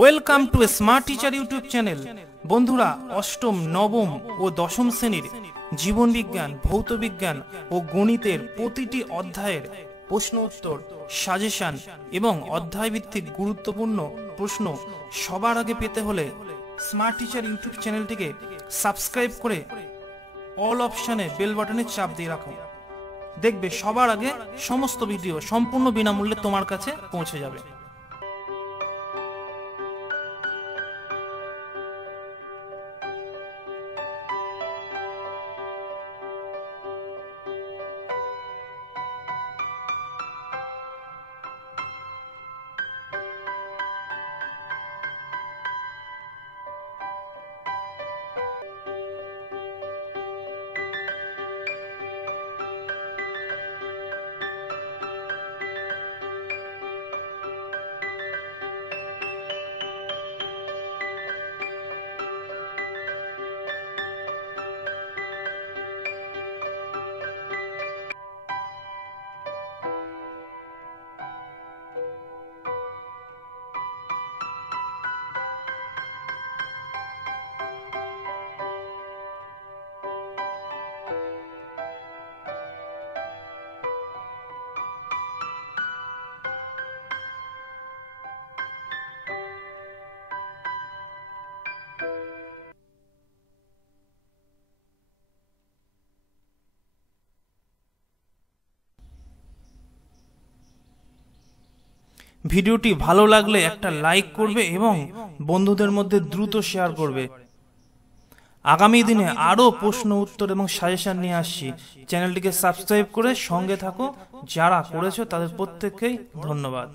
Welcome to smart teacher YouTube channel. বন্ধুরা, অষ্টম, নবম ও দশম শ্রেণীর জীবন বিজ্ঞান, ভৌত বিজ্ঞান ও গণিতের প্রতিটি অধ্যায়ের প্রশ্ন উত্তর, সাজেশন এবং অধ্যায় ভিত্তিক গুরুত্বপূর্ণ প্রশ্ন সবার আগে পেতে হলে স্মার্ট টিচার ইউটিউব চ্যানেলটিকে সাবস্ক্রাইব করে অল অপশানে বেল বাটনে চাপ দিয়ে রাখো। দেখবে সবার আগে সমস্ত ভিডিও সম্পূর্ণ বিনামূল্যে তোমার কাছে পৌঁছে যাবে। ভিডিওটি ভালো লাগলে একটা লাইক করবে এবং বন্ধুদের মধ্যে দ্রুত শেয়ার করবে। আগামী দিনে আরো প্রশ্ন উত্তর এবং সাজেশন নিয়ে আসছি। চ্যানেলটিকে সাবস্ক্রাইব করে সঙ্গে থাকো। যারা করেছো তাদের প্রত্যেককেই ধন্যবাদ।